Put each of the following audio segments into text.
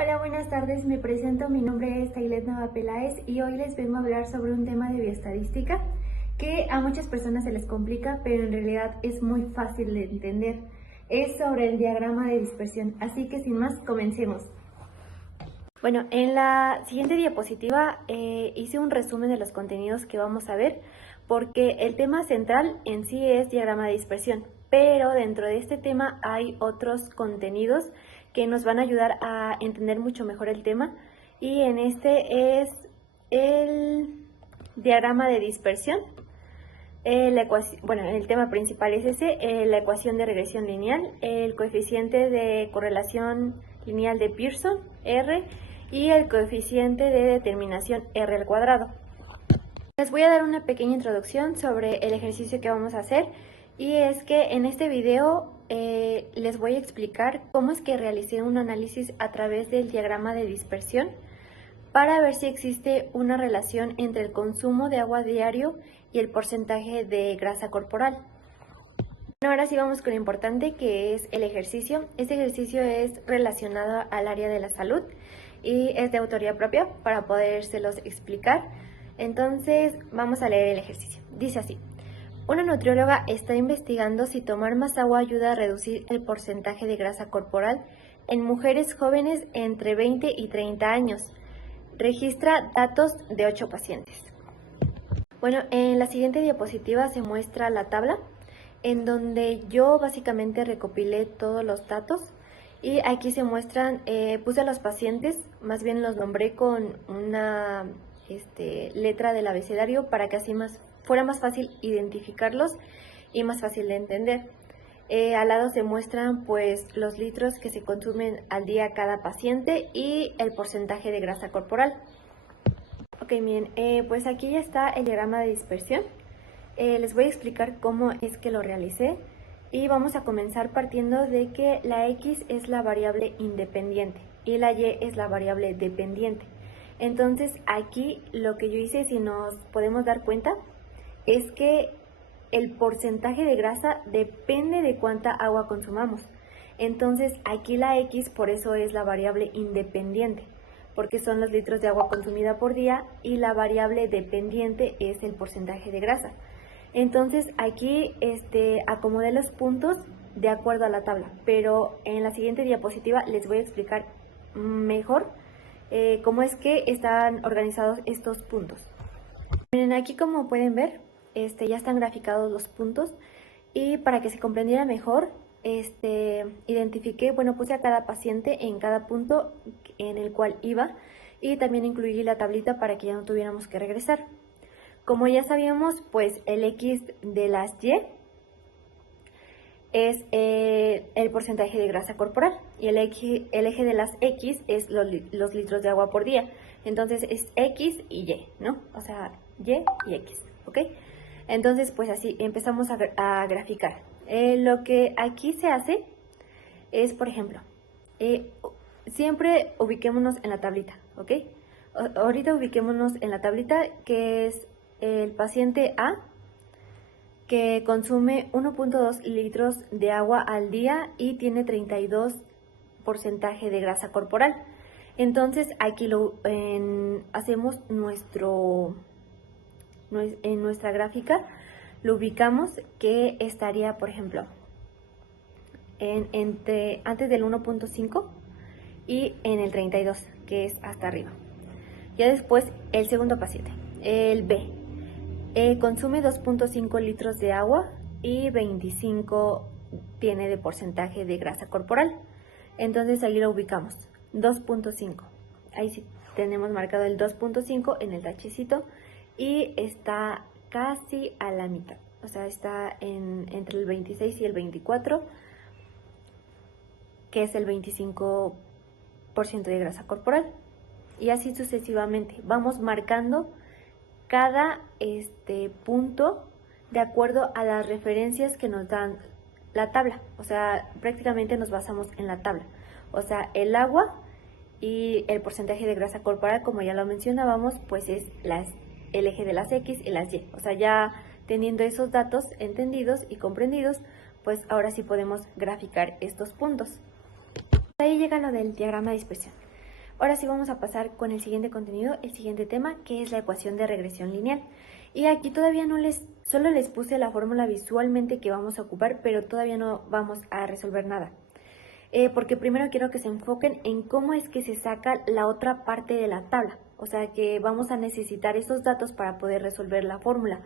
Hola, buenas tardes, me presento, mi nombre es Tailet Nava Peláez y hoy les vengo a hablar sobre un tema de bioestadística que a muchas personas se les complica, pero en realidad es muy fácil de entender. Es sobre el diagrama de dispersión, así que sin más, comencemos. Bueno, en la siguiente diapositiva hice un resumen de los contenidos que vamos a ver, porque el tema central en sí es diagrama de dispersión, pero dentro de este tema hay otros contenidos que nos van a ayudar a entender mucho mejor el tema, y en este es el diagrama de dispersión. El tema principal es ese, la ecuación de regresión lineal, el coeficiente de correlación lineal de Pearson, R, y el coeficiente de determinación R al cuadrado. Les voy a dar una pequeña introducción sobre el ejercicio que vamos a hacer, y es que en este video les voy a explicar cómo es que realicé un análisis a través del diagrama de dispersión para ver si existe una relación entre el consumo de agua diario y el porcentaje de grasa corporal. Bueno, ahora sí vamos con lo importante, que es el ejercicio. Este ejercicio es relacionado al área de la salud y es de autoría propia para podérselos explicar. Entonces vamos a leer el ejercicio. Dice así: una nutrióloga está investigando si tomar más agua ayuda a reducir el porcentaje de grasa corporal en mujeres jóvenes entre 20 y 30 años. Registra datos de 8 pacientes. Bueno, en la siguiente diapositiva se muestra la tabla en donde yo básicamente recopilé todos los datos, y aquí se muestran, puse a los pacientes, más bien los nombré con una letra del abecedario para que así fuera más fácil identificarlos y más fácil de entender. Al lado se muestran pues los litros que se consumen al día cada paciente y el porcentaje de grasa corporal. Ok, miren, pues aquí ya está el diagrama de dispersión. Les voy a explicar cómo es que lo realicé, y vamos a comenzar partiendo de que la X es la variable independiente y la Y es la variable dependiente. Entonces aquí lo que yo hice, si nos podemos dar cuenta, es que el porcentaje de grasa depende de cuánta agua consumamos. Entonces aquí la X por eso es la variable independiente, porque son los litros de agua consumida por día, y la variable dependiente es el porcentaje de grasa. Entonces aquí acomodé los puntos de acuerdo a la tabla, pero en la siguiente diapositiva les voy a explicar mejor cómo es que están organizados estos puntos. Miren, aquí como pueden ver, ya están graficados los puntos, y para que se comprendiera mejor, identifiqué, puse a cada paciente en cada punto en el cual iba, y también incluí la tablita para que ya no tuviéramos que regresar. Como ya sabíamos, pues el X de las Y es el porcentaje de grasa corporal, y el eje de las X es los litros de agua por día. Entonces es X y Y, ¿no? O sea, Y y X, ¿ok? Entonces, pues así empezamos a graficar. Lo que aquí se hace es, por ejemplo, siempre ubiquémonos en la tablita, ¿ok? Ahorita ubiquémonos en la tablita, que es el paciente A, que consume 1.2 litros de agua al día y tiene 32% de grasa corporal. Entonces aquí hacemos en nuestra gráfica, lo ubicamos que estaría, por ejemplo, antes del 1.5 y en el 32, que es hasta arriba. Ya después el segundo paciente, el B, consume 2.5 litros de agua y 25 tiene de porcentaje de grasa corporal. Entonces ahí lo ubicamos, 2.5. Ahí sí tenemos marcado el 2.5 en el tachecito, y está casi a la mitad. O sea, está entre el 26 y el 24, que es el 25% de grasa corporal. Y así sucesivamente. Vamos marcando cada punto de acuerdo a las referencias que nos dan la tabla. O sea, prácticamente nos basamos en la tabla. O sea, el agua y el porcentaje de grasa corporal, como ya lo mencionábamos, pues es el eje de las X y las Y. O sea, ya teniendo esos datos entendidos y comprendidos, pues ahora sí podemos graficar estos puntos. Ahí llega lo del diagrama de dispersión. Ahora sí vamos a pasar con el siguiente contenido, el siguiente tema, que es la ecuación de regresión lineal. Y aquí todavía solo les puse la fórmula visualmente que vamos a ocupar, pero todavía no vamos a resolver nada. Porque primero quiero que se enfoquen en cómo es que se saca la otra parte de la tabla. O sea que vamos a necesitar esos datos para poder resolver la fórmula.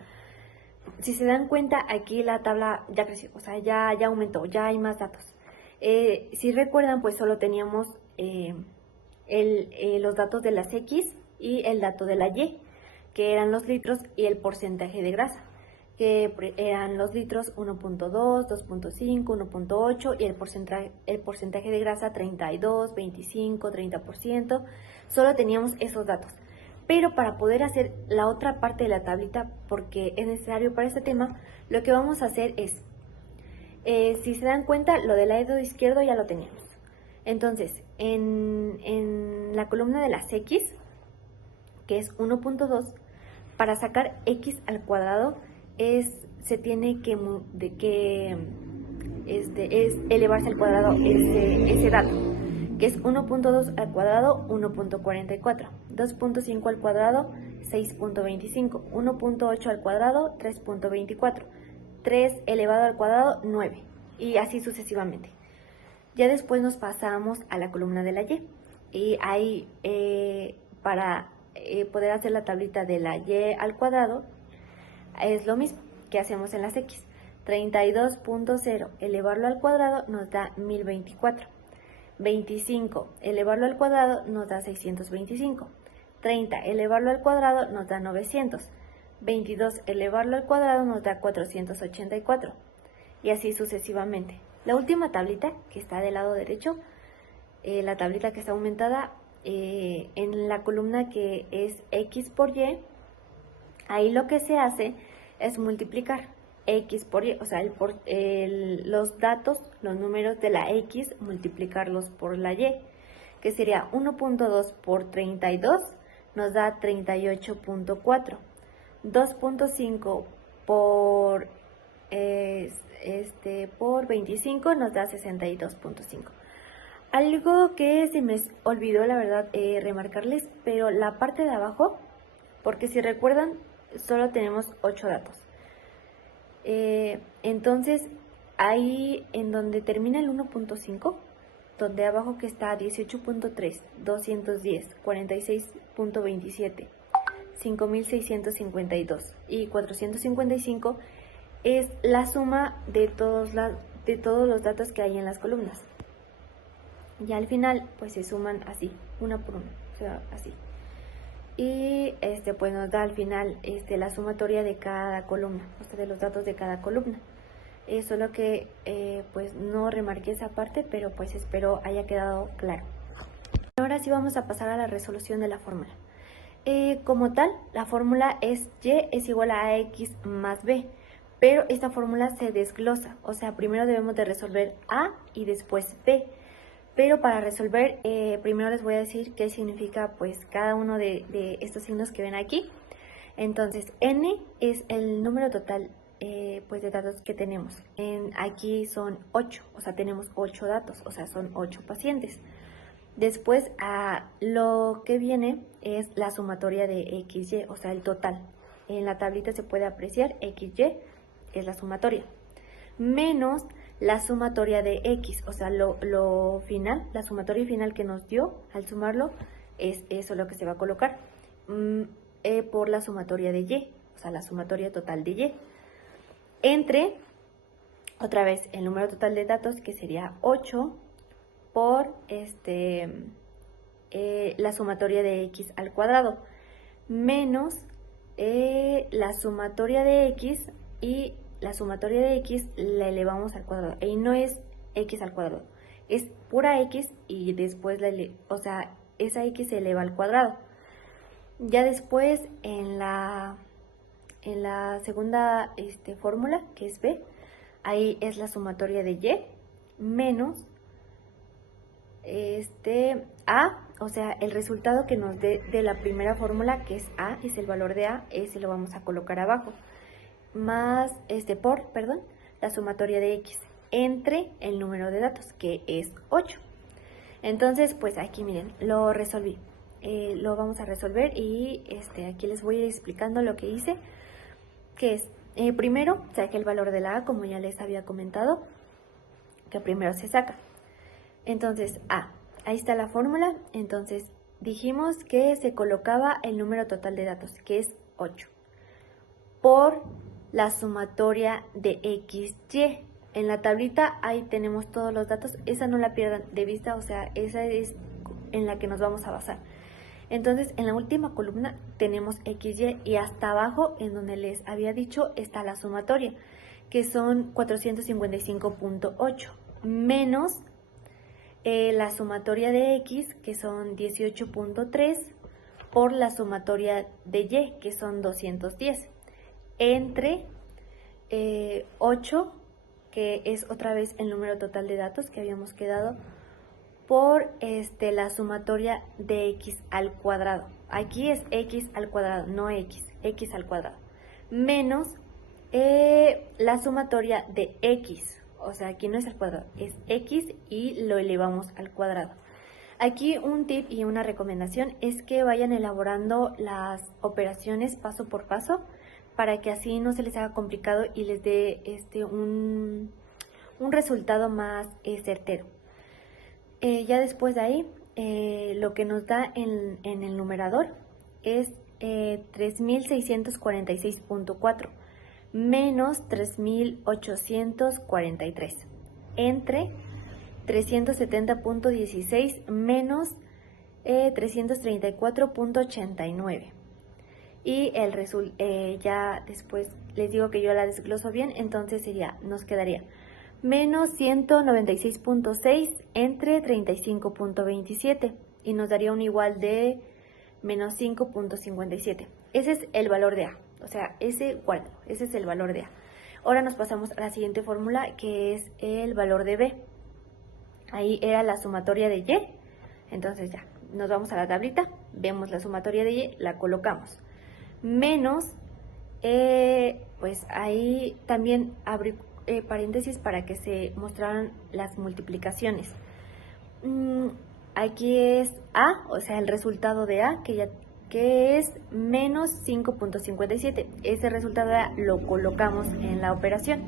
Si se dan cuenta, aquí la tabla ya creció, o sea, ya aumentó, ya hay más datos. Si recuerdan, pues solo teníamos los datos de las X y el dato de la Y, que eran los litros y el porcentaje de grasa, que eran los litros 1.2, 2.5, 1.8 y el porcentaje de grasa 32, 25, 30%. Solo teníamos esos datos. Pero para poder hacer la otra parte de la tablita, porque es necesario para este tema, lo que vamos a hacer es, si se dan cuenta, lo del lado izquierdo ya lo teníamos. Entonces, en la columna de las X, que es 1.2, para sacar X al cuadrado, se tiene que elevarse al cuadrado ese dato, que es 1.2 al cuadrado, 1.44, 2.5 al cuadrado, 6.25, 1.8 al cuadrado, 3.24, 3 elevado al cuadrado, 9, y así sucesivamente. Ya después nos pasamos a la columna de la Y, y ahí para poder hacer la tablita de la Y al cuadrado, es lo mismo que hacemos en las X. 32.0 elevarlo al cuadrado nos da 1024. 25 elevarlo al cuadrado nos da 625. 30 elevarlo al cuadrado nos da 900. 22 elevarlo al cuadrado nos da 484. Y así sucesivamente. La última tablita, que está del lado derecho, la tablita que está aumentada, en la columna que es X por Y, ahí lo que se hace es multiplicar X por Y, o sea, los datos, los números de la X, multiplicarlos por la Y, que sería 1.2 por 32, nos da 38.4. 2.5 por 25 nos da 62.5. Algo que se me olvidó, la verdad, remarcarles, pero la parte de abajo, porque si recuerdan, solo tenemos 8 datos. Entonces, ahí en donde termina el 1.5, donde abajo que está 18.3, 210, 46.27, 5652 y 455, es la suma de todos los datos que hay en las columnas. Y al final, pues se suman así, una por una, o sea, así. Y pues nos da al final la sumatoria de cada columna, o sea, de los datos de cada columna. Solo que pues no remarqué esa parte, pero pues espero haya quedado claro. Ahora sí vamos a pasar a la resolución de la fórmula. Como tal, la fórmula es Y es igual a X más B, pero esta fórmula se desglosa, o sea, primero debemos de resolver A y después B. Pero para resolver, primero les voy a decir qué significa pues cada uno de estos signos que ven aquí. Entonces, N es el número total pues de datos que tenemos. Aquí son 8, o sea, tenemos 8 datos, o sea, son 8 pacientes. Después, lo que viene es la sumatoria de XY, o sea, el total. En la tablita se puede apreciar XY es la sumatoria, menos la sumatoria de X, o sea, lo final, la sumatoria final que nos dio, al sumarlo, es eso lo que se va a colocar, por la sumatoria de Y, o sea, la sumatoria total de Y, entre, otra vez, el número total de datos, que sería 8, por la sumatoria de X al cuadrado, menos la sumatoria de X, y la sumatoria de X la elevamos al cuadrado, y no es X al cuadrado, es pura X y después o sea, esa X se eleva al cuadrado. Ya después en la segunda fórmula, que es B, ahí es la sumatoria de Y menos A, o sea, el resultado que nos dé de la primera fórmula, que es A, es el valor de A, ese lo vamos a colocar abajo, más la sumatoria de X entre el número de datos, que es 8. Entonces, pues aquí miren, lo resolví. Lo vamos a resolver y aquí les voy a ir explicando lo que hice, que es, primero saqué el valor de la A, como ya les había comentado, que primero se saca. Entonces, ahí está la fórmula. Entonces, dijimos que se colocaba el número total de datos, que es 8, por la sumatoria de XY. En la tablita ahí tenemos todos los datos, esa no la pierdan de vista, o sea, esa es en la que nos vamos a basar. Entonces, en la última columna tenemos XY y hasta abajo, en donde les había dicho, está la sumatoria, que son 455.8, menos la sumatoria de X, que son 18.3, por la sumatoria de Y, que son 210, entre 8, que es otra vez el número total de datos que habíamos quedado, por la sumatoria de X al cuadrado. Aquí es X al cuadrado, no X al cuadrado, menos la sumatoria de X. O sea, aquí no es al cuadrado, es X y lo elevamos al cuadrado. Aquí un tip y una recomendación es que vayan elaborando las operaciones paso por paso para que así no se les haga complicado y les dé un resultado más certero. Ya después de ahí, lo que nos da en el numerador es 3646.4 menos 3843 entre 370.16 menos 334.89. Y ya después les digo que yo la desgloso bien, entonces nos quedaría menos 196.6 entre 35.27 y nos daría un igual de menos 5.57. Ese es el valor de A, o sea, ese es el valor de A. Ahora nos pasamos a la siguiente fórmula, que es el valor de B. Ahí era la sumatoria de Y, entonces ya, nos vamos a la tablita, vemos la sumatoria de Y, la colocamos. Menos, pues ahí también abrí paréntesis para que se mostraran las multiplicaciones. Aquí es A, o sea, el resultado de A, que es menos 5.57. Ese resultado de A lo colocamos en la operación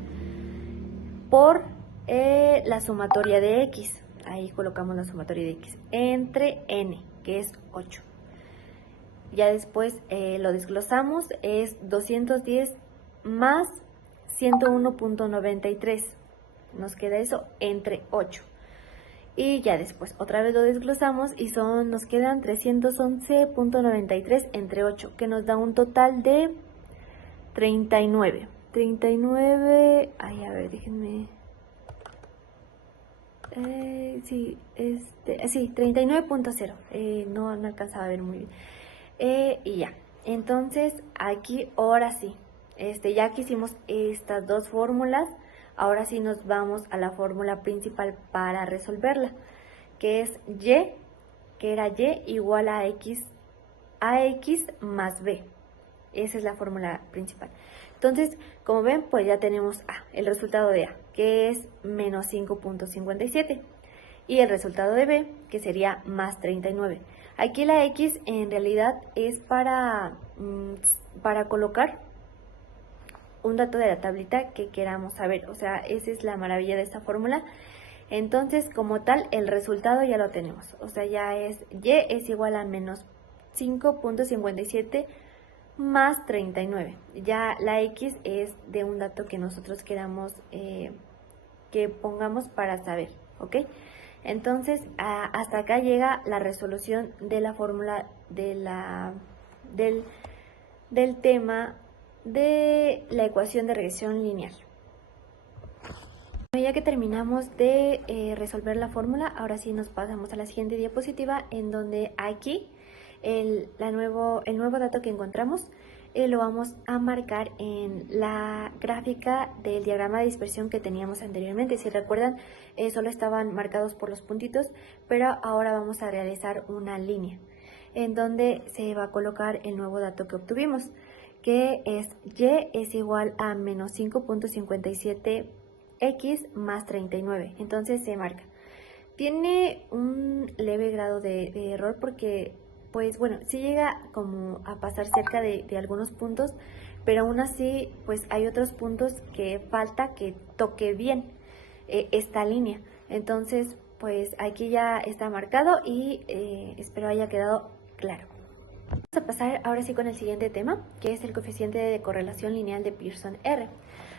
por la sumatoria de X. Ahí colocamos la sumatoria de X entre N, que es 8. Ya después lo desglosamos, es 210 más 101.93. Nos queda eso entre 8. Y ya después otra vez lo desglosamos y nos quedan 311.93 entre 8, que nos da un total de 39. 39, ay, a ver, déjenme. Sí, 39.0. No alcanzaba a ver muy bien. Y ya, entonces aquí ahora sí, ya que hicimos estas dos fórmulas, ahora sí nos vamos a la fórmula principal para resolverla, que es Y, que era Y igual a X más B. Esa es la fórmula principal. Entonces, como ven, pues ya tenemos el resultado de A, que es menos 5.57, y el resultado de B, que sería más 39. Aquí la X en realidad es para colocar un dato de la tablita que queramos saber. O sea, esa es la maravilla de esta fórmula. Entonces, como tal, el resultado ya lo tenemos. O sea, ya es Y es igual a menos 5.57 más 39. Ya la X es de un dato que nosotros queramos que pongamos para saber, ¿ok? Entonces, hasta acá llega la resolución de la fórmula del tema de la ecuación de regresión lineal. Ya que terminamos de resolver la fórmula, ahora sí nos pasamos a la siguiente diapositiva, en donde aquí el nuevo dato que encontramos lo vamos a marcar en la gráfica del diagrama de dispersión que teníamos anteriormente. Si recuerdan, solo estaban marcados por los puntitos, pero ahora vamos a realizar una línea en donde se va a colocar el nuevo dato que obtuvimos, que es Y es igual a menos 5.57 X más 39. Entonces se marca Tiene un leve grado de error porque, pues bueno, sí llega como a pasar cerca de algunos puntos, pero aún así, pues hay otros puntos que falta que toque bien esta línea. Entonces, pues aquí ya está marcado y espero haya quedado claro. Vamos a pasar ahora sí con el siguiente tema, que es el coeficiente de correlación lineal de Pearson R.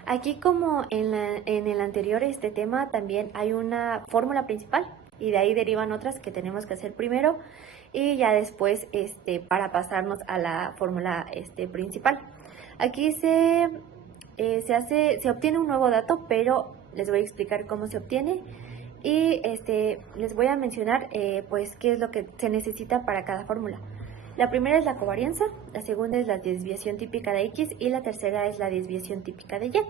Aquí, como en el anterior tema, también hay una fórmula principal y de ahí derivan otras que tenemos que hacer primero y ya después para pasarnos a la fórmula principal. Aquí se obtiene un nuevo dato, pero les voy a explicar cómo se obtiene y les voy a mencionar pues qué es lo que se necesita para cada fórmula. La primera es la covarianza, la segunda es la desviación típica de X y la tercera es la desviación típica de Y.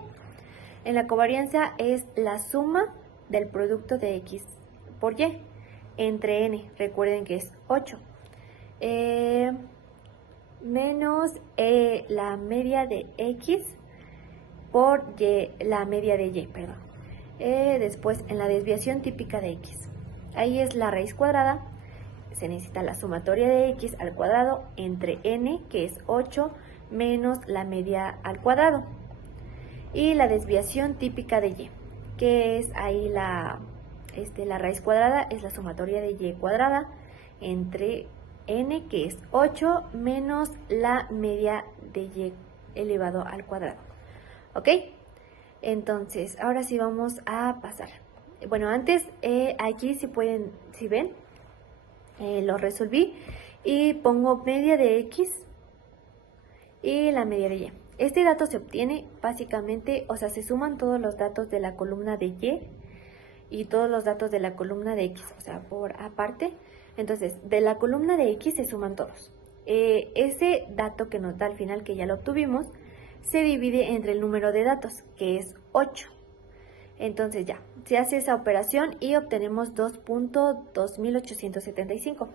En la covarianza es la suma del producto de X por Y entre N, recuerden que es 8, menos la media de X por Y, la media de Y, perdón. Después, en la desviación típica de X, ahí es la raíz cuadrada. Se necesita la sumatoria de X al cuadrado entre N, que es 8, menos la media al cuadrado. Y la desviación típica de Y, que es ahí la raíz cuadrada, es la sumatoria de Y cuadrada entre N, que es 8, menos la media de Y elevado al cuadrado. ¿Ok? Entonces, ahora sí vamos a pasar. Bueno, antes, aquí si ven, lo resolví y pongo media de X y la media de Y. Este dato se obtiene básicamente, o sea, se suman todos los datos de la columna de Y y todos los datos de la columna de X, o sea, por aparte. Entonces, de la columna de X se suman todos. Ese dato que nos da al final, que ya lo obtuvimos, se divide entre el número de datos, que es 8. Entonces ya, se hace esa operación y obtenemos 2.2875.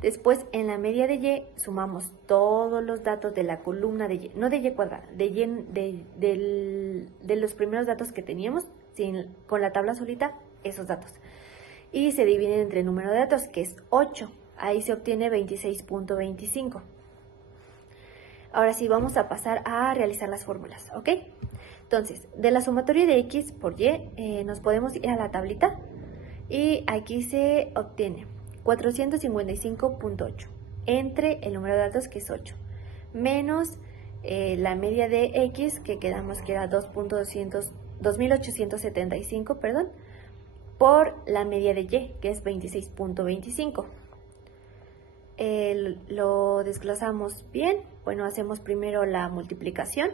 Después, en la media de Y, sumamos todos los datos de la columna de Y, no de Y cuadrada, de los primeros datos que teníamos, con la tabla solita, esos datos. Y se divide entre el número de datos, que es 8. Ahí se obtiene 26.25. Ahora sí, vamos a pasar a realizar las fórmulas, ¿ok? Entonces, de la sumatoria de X por Y, nos podemos ir a la tablita y aquí se obtiene 455.8 entre el número de datos, que es 8, menos la media de X, que quedamos que era 2.875, perdón, por la media de Y, que es 26.25. Lo desglosamos bien. Bueno, hacemos primero la multiplicación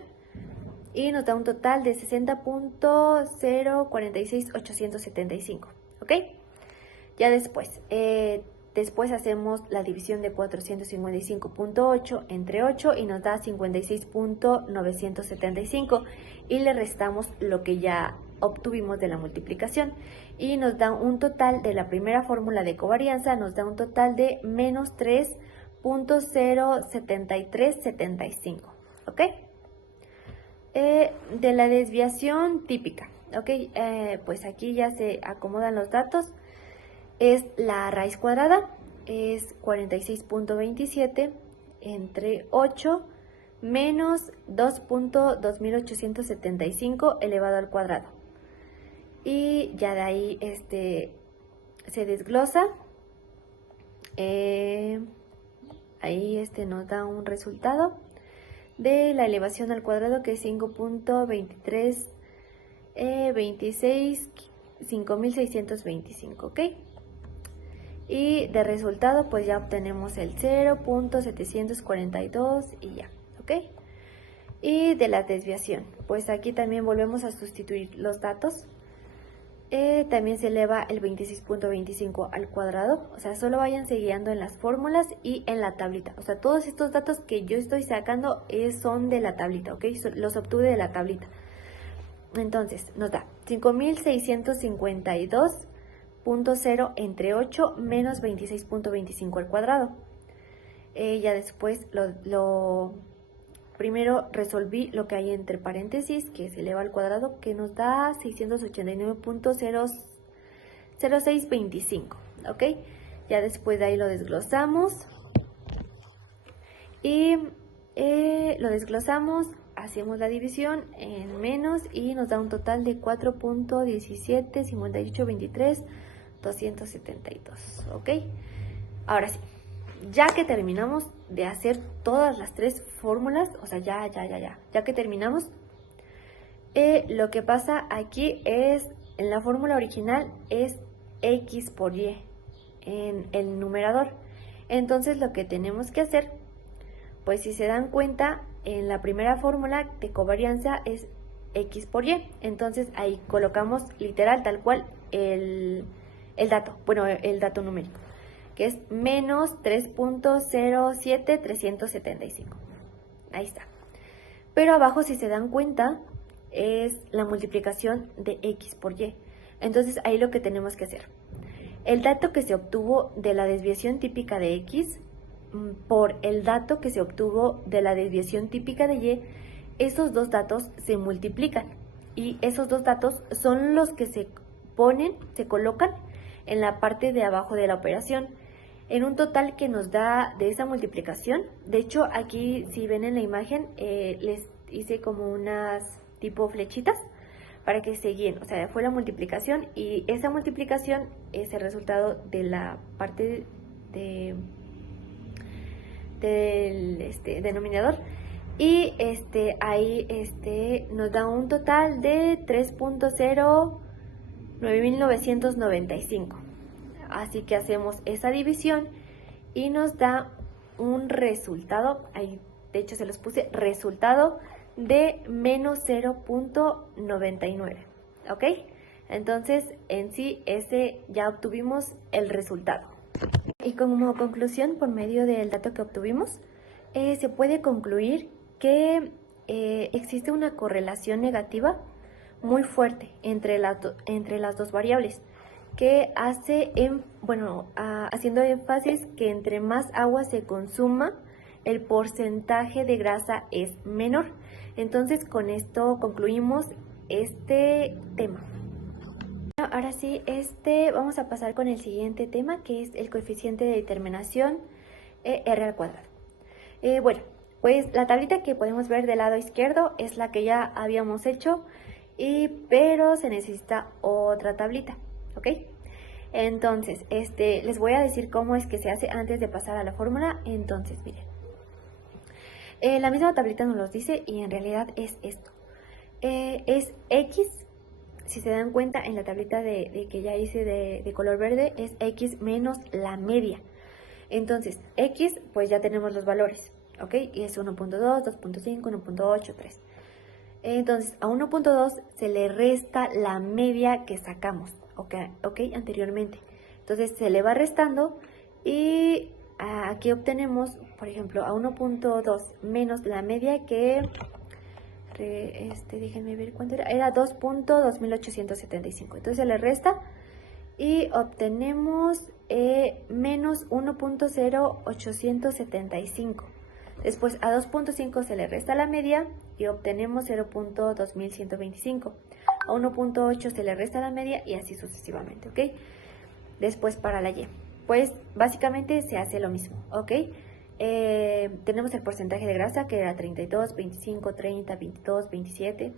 y nos da un total de 60.046875, ¿ok? Ya después hacemos la división de 455.8 entre 8 y nos da 56.975 y le restamos lo que ya obtuvimos de la multiplicación y nos da un total de la primera fórmula de covarianza, nos da un total de menos 3.07375, ¿ok? De la desviación típica, ¿ok? Pues aquí ya se acomodan los datos. Es la raíz cuadrada, es 46.27 entre 8 menos 2.2875 elevado al cuadrado. Y ya de ahí se desglosa. Ahí nos da un resultado de la elevación al cuadrado, que es 5.2326 5.625, ¿ok? Y de resultado pues ya obtenemos el 0.742 y ya, ¿ok? Y de la desviación, pues aquí también volvemos a sustituir los datos. También se eleva el 26.25 al cuadrado, o sea, solo váyanse guiando en las fórmulas y en la tablita. O sea, todos estos datos que yo estoy sacando son de la tablita, ¿ok? Los obtuve de la tablita. Entonces, nos da 5.652.0 entre 8 menos 26.25 al cuadrado. Ya después primero resolví lo que hay entre paréntesis, que se eleva al cuadrado, que nos da 689.0 0,625, ¿ok? Ya después de ahí lo desglosamos y lo desglosamos, hacemos la división en menos y nos da un total de 4.175823.272, ¿ok? Ahora sí, ya que terminamos de hacer todas las tres fórmulas, o sea, ya que terminamos, lo que pasa aquí es, en la fórmula original es x por y en el numerador. Entonces lo que tenemos que hacer, pues si se dan cuenta, en la primera fórmula de covarianza es x por y. Entonces ahí colocamos literal tal cual el dato, bueno, el dato numérico, que es menos 3.07375. Ahí está. Pero abajo, si se dan cuenta, es la multiplicación de x por y. Entonces ahí lo que tenemos que hacer, el dato que se obtuvo de la desviación típica de x por el dato que se obtuvo de la desviación típica de y, esos dos datos se multiplican y esos dos datos son los que se colocan en la parte de abajo de la operación, en un total que nos da de esa multiplicación. De hecho, aquí si ven en la imagen, les hice como unas tipo flechitas para que se guíen. O sea, fue la multiplicación y esa multiplicación es el resultado de la parte del denominador. Y ahí nos da un total de 3.09995. Así que hacemos esa división y nos da un resultado, ahí de hecho se los puse, resultado de menos 0.99, ¿ok? Entonces en sí ya obtuvimos el resultado. Y como conclusión, por medio del dato que obtuvimos, se puede concluir que existe una correlación negativa muy fuerte entre las dos variables, que hace, haciendo énfasis que entre más agua se consuma, el porcentaje de grasa es menor. Entonces, con esto concluimos este tema. Ahora sí, vamos a pasar con el siguiente tema, que es el coeficiente de determinación R al cuadrado. Bueno, pues la tablita que podemos ver del lado izquierdo es la que ya habíamos hecho, pero se necesita otra tablita, ¿ok? Entonces, les voy a decir cómo es que se hace antes de pasar a la fórmula. Entonces, miren, la misma tablita nos los dice y en realidad es esto. Es x, si se dan cuenta en la tablita que ya hice de color verde, es x menos la media. Entonces, x, pues ya tenemos los valores, ¿ok? Y es 1.2, 2.5, 1.8, 3. Entonces, a 1.2 se le resta la media que sacamos, ¿ok? Anteriormente. Entonces, se le va restando y aquí obtenemos, por ejemplo, a 1.2 menos la media que, déjenme ver cuánto era 2.2875. Entonces, se le resta y obtenemos menos 1.0875. Después a 2.5 se le resta la media y obtenemos 0.2125. A 1.8 se le resta la media y así sucesivamente, ¿ok? Después para la y, pues básicamente se hace lo mismo, ¿ok? Tenemos el porcentaje de grasa que era 32, 25, 30, 22, 27.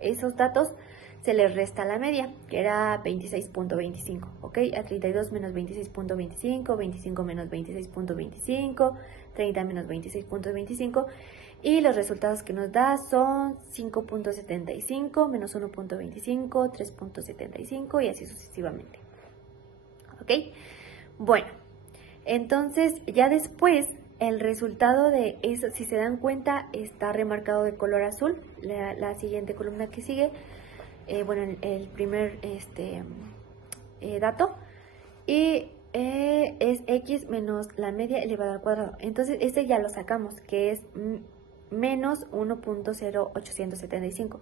Esos datos se les resta la media, que era 26.25, ¿ok? A 32 menos 26.25, 25 menos 26.25, 30 menos 26.25. Y los resultados que nos da son 5.75 menos 1.25, 3.75 y así sucesivamente, ¿ok? Bueno, entonces ya después el resultado de eso, si se dan cuenta, está remarcado de color azul, la siguiente columna que sigue. El primer dato, y es x menos la media elevada al cuadrado. Entonces ya lo sacamos, que es menos 1.0875.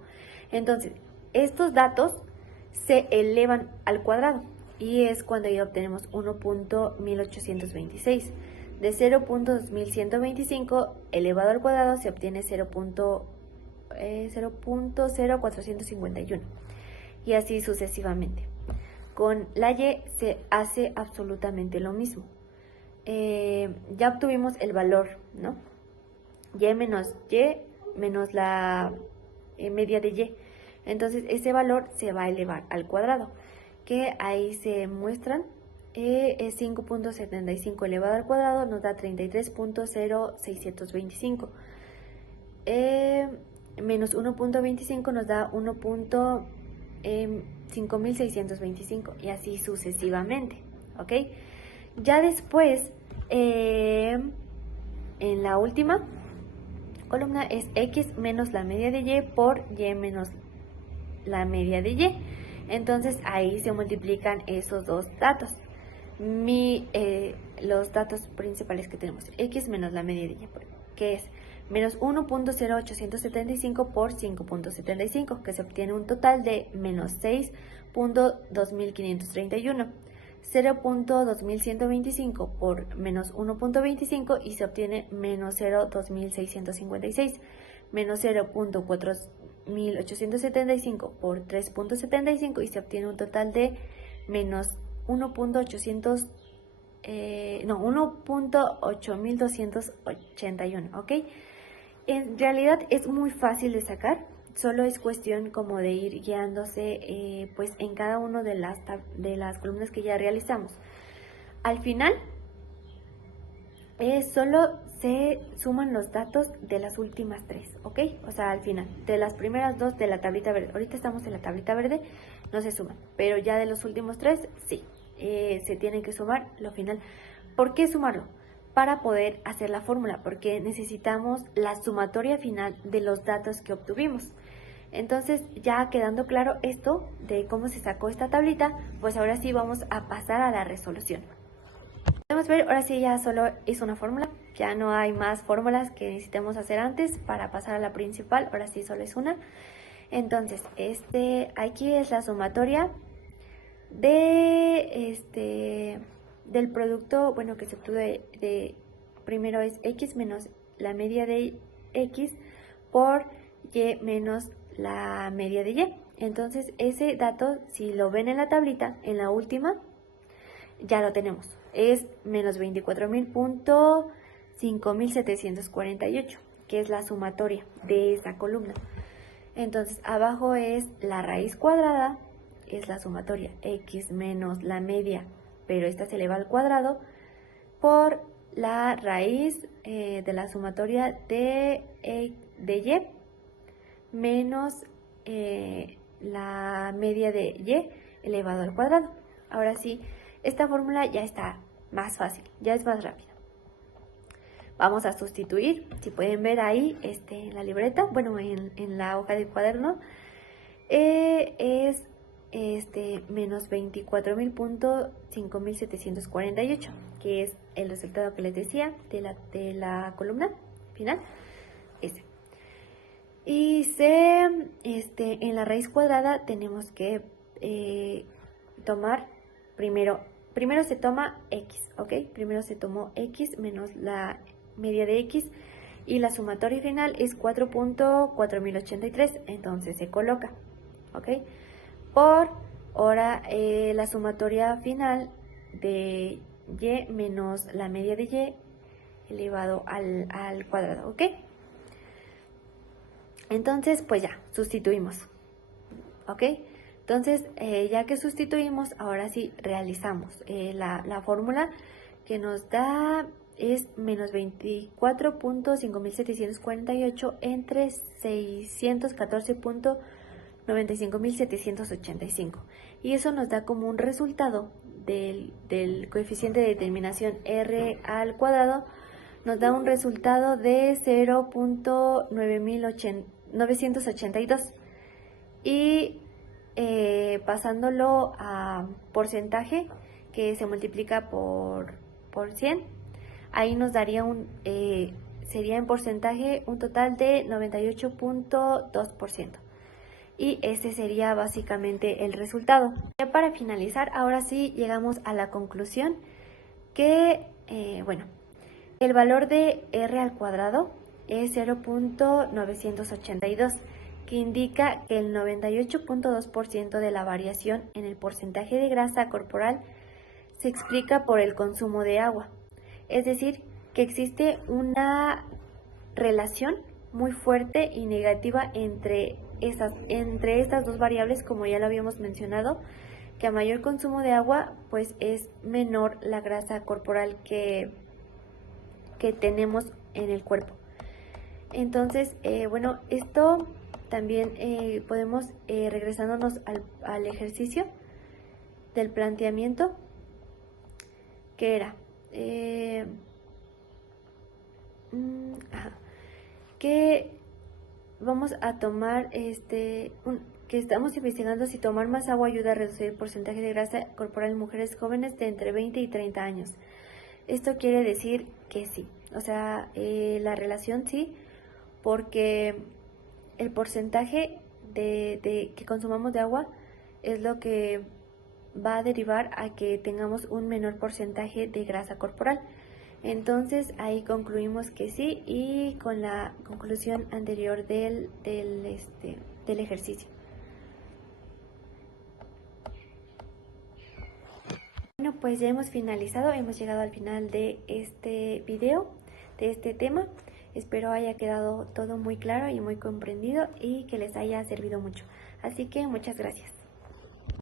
Entonces estos datos se elevan al cuadrado y es cuando ya obtenemos 1.1826. De 0.2125 elevado al cuadrado se obtiene 0.0451 y así sucesivamente. Con la y se hace absolutamente lo mismo. Ya obtuvimos el valor, ¿no? Y menos la media de y. Entonces ese valor se va a elevar al cuadrado, que ahí se muestran. Es 5.75 elevado al cuadrado, nos da 33.0625. Menos 1.25 nos da 1.5625 y así sucesivamente, ¿ok? Ya después, en la última columna es x menos la media de y por y menos la media de y. Entonces ahí se multiplican esos dos datos. Los datos principales que tenemos, x menos la media de y, que es menos 1.0875 por 5.75, que se obtiene un total de menos 6.2531. 0.2125 por menos 1.25 y se obtiene menos 0.2656. Menos 0.4875 por 3.75 y se obtiene un total de menos 1.8281, ¿ok? En realidad es muy fácil de sacar, solo es cuestión como de ir guiándose pues en cada una de las columnas que ya realizamos. Al final solo se suman los datos de las últimas tres, ¿ok? O sea, al final, de las primeras dos de la tablita verde, ahorita estamos en la tablita verde, no se suman, pero ya de los últimos tres, sí, se tienen que sumar lo final. ¿Por qué sumarlo? Para poder hacer la fórmula, porque necesitamos la sumatoria final de los datos que obtuvimos. Entonces, ya quedando claro esto de cómo se sacó esta tablita, pues ahora sí vamos a pasar a la resolución. Podemos ver, ahora sí ya solo es una fórmula, ya no hay más fórmulas que necesitemos hacer antes para pasar a la principal, ahora sí solo es una. Entonces, aquí es la sumatoria del producto, bueno, que se obtuvo primero es x menos la media de x por y menos la media de y. Entonces, ese dato, si lo ven en la tablita, en la última, ya lo tenemos. Es menos 24.000.5748, que es la sumatoria de esa columna. Entonces, abajo es la raíz cuadrada, es la sumatoria x menos la media, pero esta se eleva al cuadrado, por la raíz de la sumatoria de y menos la media de y elevado al cuadrado. Ahora sí, esta fórmula ya está más fácil, ya es más rápida. Vamos a sustituir, si pueden ver ahí en la libreta, bueno, en la hoja de cuaderno, es menos 24.000.5748, que es el resultado que les decía de la columna final, Y en la raíz cuadrada tenemos que tomar primero se toma x, ¿ok? Primero se tomó x menos la media de x y la sumatoria final es 4.4083, entonces se coloca, ¿ok? Por ahora la sumatoria final de y menos la media de y elevado al cuadrado, ¿ok? Entonces, pues ya, sustituimos, ¿ok? Entonces, ya que sustituimos, ahora sí realizamos la fórmula que nos da es menos 24.5748 entre 614.95.785. Y eso nos da como un resultado del coeficiente de determinación r al cuadrado, nos da un resultado de 0.982. Y pasándolo a porcentaje, que se multiplica por 100, ahí nos daría sería en porcentaje un total de 98.2%. Y ese sería básicamente el resultado. Ya para finalizar, ahora sí llegamos a la conclusión que, bueno, el valor de r al cuadrado es 0.982 que indica que el 98.2% de la variación en el porcentaje de grasa corporal se explica por el consumo de agua. Es decir, que existe una relación muy fuerte y negativa entre estas dos variables, como ya lo habíamos mencionado, que a mayor consumo de agua, pues es menor la grasa corporal que tenemos en el cuerpo. Entonces, bueno, esto también podemos, regresándonos al ejercicio del planteamiento, que era que vamos a tomar que estamos investigando si tomar más agua ayuda a reducir el porcentaje de grasa corporal en mujeres jóvenes de entre 20 y 30 años. Esto quiere decir que sí, o sea, la relación sí, porque el porcentaje que consumamos de agua es lo que va a derivar a que tengamos un menor porcentaje de grasa corporal. Entonces ahí concluimos que sí, y con la conclusión anterior del ejercicio. Bueno, pues ya hemos finalizado, hemos llegado al final de este video, de este tema. Espero haya quedado todo muy claro y muy comprendido y que les haya servido mucho. Así que muchas gracias.